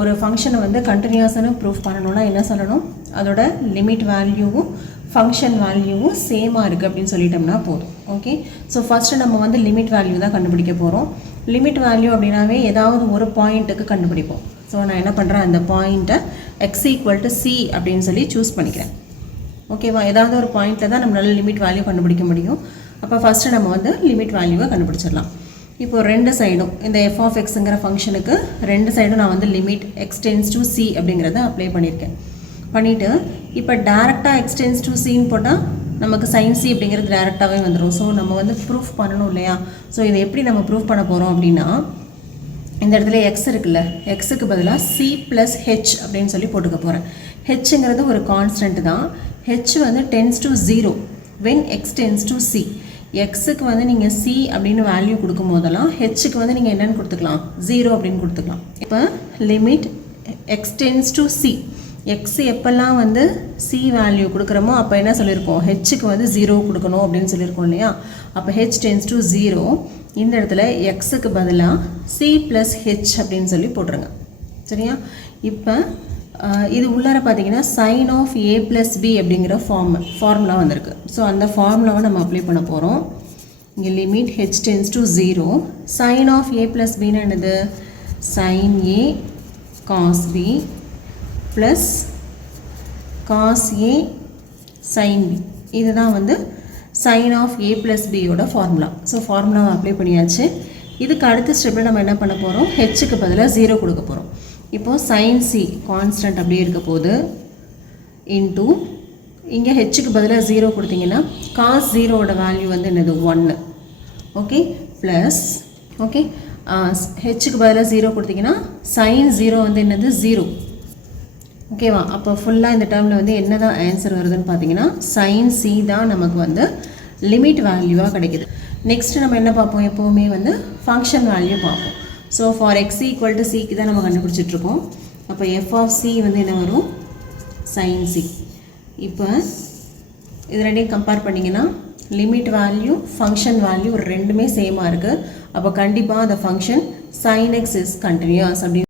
ஒரு ஃபங்க்ஷனை வந்து கண்டினியூஸான ப்ரூஃப் பண்ணணும்னா என்ன சொல்லணும், அதோட லிமிட் வேல்யூவும் ஃபங்க்ஷன் வேல்யூவும் சேமாக இருக்குது அப்படின்னு சொல்லிட்டோம்னா போதும். ஓகே, ஸோ ஃபஸ்ட்டு நம்ம வந்து லிமிட் வேல்யூ தான் கண்டுபிடிக்க போகிறோம். லிமிட் வேல்யூ அப்படின்னாவே ஏதாவது ஒரு பாயிண்ட்டுக்கு கண்டுபிடிப்போம். ஸோ நான் என்ன பண்ணுறேன், அந்த பாயிண்ட்டை x = c அப்படின்னு சொல்லி சூஸ் பண்ணிக்கிறேன். ஓகேவா, ஏதாவது ஒரு பாயிண்ட்டில் தான் நம்மளால் லிமிட் வேல்யூ கண்டுபிடிக்க முடியும். அப்போ ஃபஸ்ட்டு நம்ம வந்து லிமிட் வேல்யூவை கண்டுபிடிச்சிடலாம். இப்போது ரெண்டு சைடும் இந்த f(x)ங்கிற ஃபங்க்ஷனுக்கு ரெண்டு சைடும் நான் வந்து லிமிட் x → c அப்படிங்கிறத அப்ளை பண்ணியிருக்கேன். பண்ணிவிட்டு இப்போ டேரெக்டாக x → cன்னு போட்டால் நமக்கு sin c அப்படிங்கிறது டேரெக்டாகவே வந்துடும். ஸோ நம்ம வந்து ப்ரூஃப் பண்ணணும் இல்லையா. ஸோ இதை எப்படி நம்ம ப்ரூஃப் பண்ண போகிறோம் அப்படின்னா, இந்த இடத்துல x இருக்குல்ல, xக்கு பதிலாக c + h அப்படின்னு சொல்லி போட்டுக்க போகிறேன். hங்கிறது ஒரு கான்ஸ்டன்ட் தான். h வந்து tends to 0 when x tends to c. எக்ஸுக்கு வந்து நீங்கள் c அப்படின்னு வேல்யூ கொடுக்கும் போதெல்லாம் ஹெச்சுக்கு வந்து நீங்கள் என்னென்னு கொடுத்துக்கலாம், 0 அப்படின்னு கொடுத்துக்கலாம். இப்போ limit x tends to c, X எப்போல்லாம் வந்து c வேல்யூ கொடுக்குறோமோ அப்போ என்ன சொல்லியிருக்கோம், ஹெச்சுக்கு வந்து 0 கொடுக்கணும் அப்படின்னு சொல்லியிருக்கோம் இல்லையா. அப்போ h tends to 0, இந்த இடத்துல எக்ஸுக்கு பதிலாக c + h அப்படின்னு சொல்லி போட்டுருங்க. சரியா, இப்போ இது உள்ளார பார்த்தீங்கன்னா sin of a + b அப்படிங்கிற ஃபார்முலா வந்திருக்கு. ஸோ அந்த ஃபார்முலாவை நம்ம அப்ளை பண்ண போகிறோம். இங்கே limit h tends to 0, sin of a + b என்னது, sin a cos b + cos a sin b. இதுதான் வந்து sin of a + b யோட ஃபார்முலா. ஸோ ஃபார்முலாவை அப்ளை பண்ணியாச்சு. இதுக்கு அடுத்த ஸ்டெப்பில் நம்ம என்ன பண்ண போகிறோம், ஹெச்சுக்கு பதிலாக 0 கொடுக்க போகிறோம். இப்போது sin c கான்ஸ்டன்ட் அப்படியே இருக்க போது இன்டூ இங்கே ஹெச்சுக்கு பதிலாக 0 கொடுத்தீங்கன்னா cos 0வோட வேல்யூ வந்து என்னது 1. ஓகே, ப்ளஸ் ஓகே ஹெச்சுக்கு பதிலாக 0 கொடுத்தீங்கன்னா sin 0 வந்து என்னது 0. ஓகேவா, அப்போ ஃபுல்லாக இந்த டேர்மில் வந்து என்ன தான் ஆன்சர் வருதுன்னு பார்த்தீங்கன்னா sin c தான் நமக்கு வந்து லிமிட் வேல்யூவாக கிடைக்குது. நெக்ஸ்ட்டு நம்ம என்ன பார்ப்போம், எப்போவுமே வந்து ஃபங்க்ஷன் வேல்யூ பார்ப்போம். ஸோ ஃபார் x = c தான் நம்ம கண்டுபிடிச்சிட்ருக்கோம். அப்போ f(c) வந்து என்ன வரும், sin c. இப்போ இது ரெண்டையும் கம்பேர் பண்ணிங்கன்னா லிமிட் வேல்யூ ஃபங்க்ஷன் வேல்யூ ரெண்டுமே சேமாக இருக்குது. அப்போ கண்டிப்பாக அந்த function sin x is continuous அப்படி